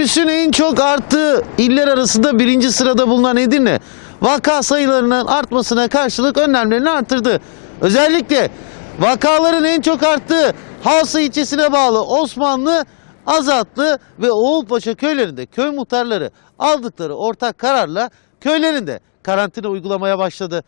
Virüsün en çok arttığı iller arasında birinci sırada bulunan Edirne, vaka sayılarının artmasına karşılık önlemlerini artırdı. Özellikle vakaların en çok arttığı Havsa ilçesine bağlı Osmanlı, Azatlı ve Oğulpaşa köylerinde köy muhtarları aldıkları ortak kararla köylerinde karantina uygulamaya başladı.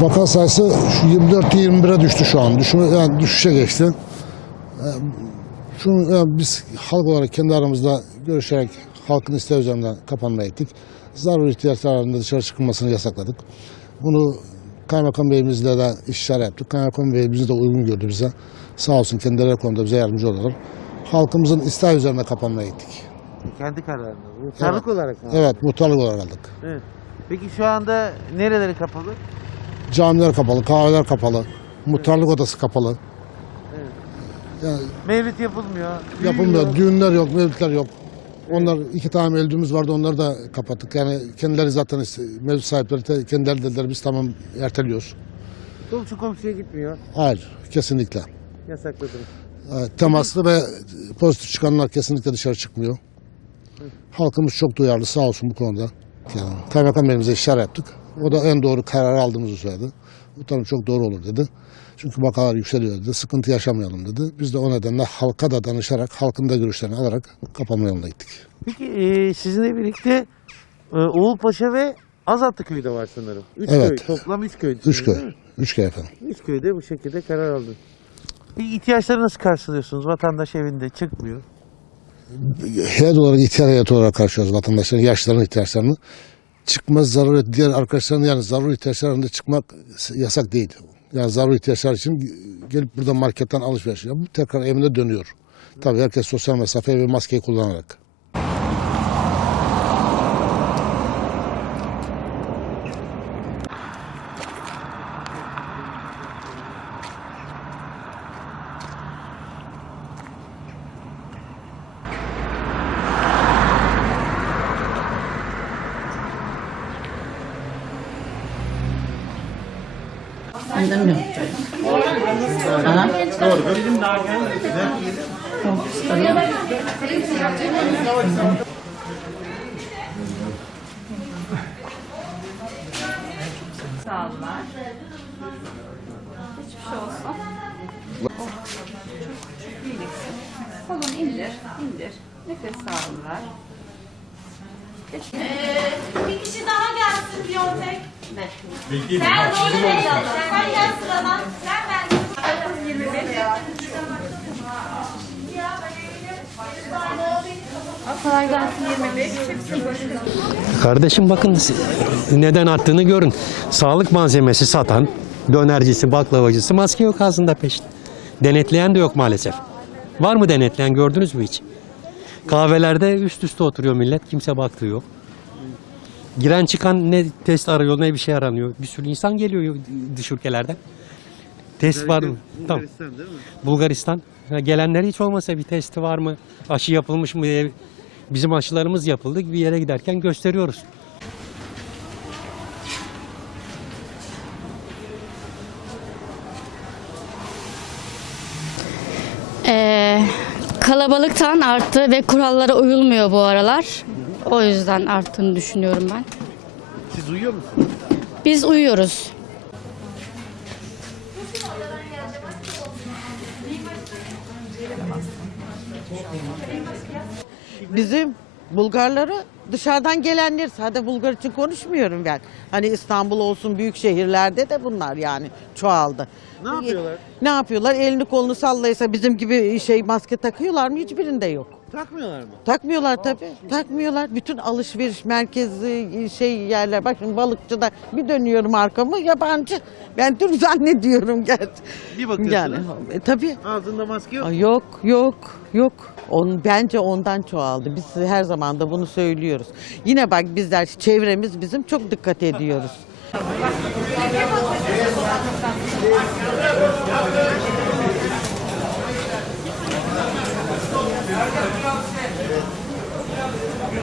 Vaka sayısı şu 24-21'e düştü şu an. Düşme, yani düşüşe geçti. Ee, Şunu yani biz halk olarak kendi aramızda görüşerek halkın isteği üzerinden kapanmaya gittik. Zaruri ihtiyaçlar halinde dışarı çıkılmasını yasakladık. Bunu Kaymakam Beyimizle de istişare yaptık. Kaymakam Beyimiz de uygun gördü bize. Sağ olsun kendileri konuda bize yardımcı oldular. Halkımızın isteği üzerine kapanmaya gittik. Kendi kararını. Muhtarlık Evet. olarak mı? Evet, muhtarlık olarak aldık. Evet. Peki şu anda nereleri kapalı? Camiler kapalı, kahveler kapalı, muhtarlık odası kapalı. Yani Mevlüt yapılmıyor. düğün Yapılmıyor. yok. Düğünler yok, mevlütler yok. Onlar iki tane mevlütümüz vardı onları da kapattık. Yani kendileri zaten iste- mevlüt sahipleri de kendileri dediler biz tamam erteliyoruz. Komşu komşuya gitmiyor. Hayır kesinlikle. Yasakladım. Evet, temaslı ve pozitif çıkanlar kesinlikle dışarı çıkmıyor. Halkımız çok duyarlı sağ olsun bu konuda. Yani, Kaymakam Beyimize işaret yaptık. O da en doğru kararı aldığımızı söyledi. Bu tabii çok doğru olur dedi. Çünkü vakalar yükseliyor dedi. Sıkıntı yaşamayalım dedi. Biz de o nedenle halka da danışarak, halkın da görüşlerini alarak kapanma yoluna gittik. Peki e, sizinle birlikte e, Oğulpaşa ve Azatlı köyü de var sanırım. Üç Evet. köy. Toplam üç köy. Üç köy. Üç köy efendim. Üç köyde bu şekilde karar aldı. Peki ihtiyaçları nasıl karşılıyorsunuz? Vatandaş evinde çıkmıyor. Heyet olarak ihtiyar olarak karşılıyoruz vatandaşların yaşlarının ihtiyaçlarını. Çıkmaz zaruret diğer arkadaşların yani zaruri ihtiyaçlarında çıkmak yasak değil. Yani zaruri ihtiyaçlar için gelip burada marketten alışveriş yapıp tekrar evine dönüyor. Tabii herkes sosyal mesafe ve maskeyi kullanarak. Mi yaptı? Ha? Sağ olunlar. Hiçbir şey olsun. Oh, çok iyiliksin. Kolunu indir, indir. Nefes alın ver. Ee, bir kişi daha gelsin Biyontek. Sen doğru Leyla. Sen gel sıradan. Sen ben. 25. Kolay gelsin 25. Hepsini başına. Kardeşim bakın neden arttığını görün. Sağlık malzemesi satan dönercisi, baklavacısı maske yok ağzında peşin. Denetleyen de yok maalesef. Var mı denetleyen gördünüz mü hiç? Kahvelerde üst üste oturuyor millet. Kimse baktığı yok. Giren çıkan ne test arıyor ne bir şey aranıyor. Bir sürü insan geliyor dış ülkelerden. Test var mı? Tamam. Bulgaristan değil mi? Bulgaristan. Ha, Gelenler hiç olmasa bir testi var mı? Aşı yapılmış mı diye bizim aşılarımız yapıldı. Bir yere giderken gösteriyoruz. Ee, kalabalıktan arttı ve kurallara uyulmuyor bu aralar. O yüzden arttığını düşünüyorum ben. Siz uyuyor musunuz? Biz uyuyoruz. Bizim Bulgarları dışarıdan gelenler sadece Bulgar için konuşmuyorum ben. Hani İstanbul olsun büyük şehirlerde de bunlar yani çoğaldı. Ne yapıyorlar? Ne yapıyorlar? Elini kolunu sallaysa bizim gibi şey maske takıyorlar mı? Hiçbirinde yok. Takmıyorlar mı? Takmıyorlar tabii. Takmıyorlar. Bütün alışveriş merkezi şey yerler. Bak şimdi balıkçıda bir dönüyorum arkamı yabancı. Ben Türk zannediyorum gerçi. Bir bakıyorsunuz. Yani e, tabii. Ağzında maske yok. Ay, Yok yok yok. On, bence ondan çoğaldı. Biz her zaman da bunu söylüyoruz. Yine bak bizler çevremiz bizim çok dikkat ediyoruz.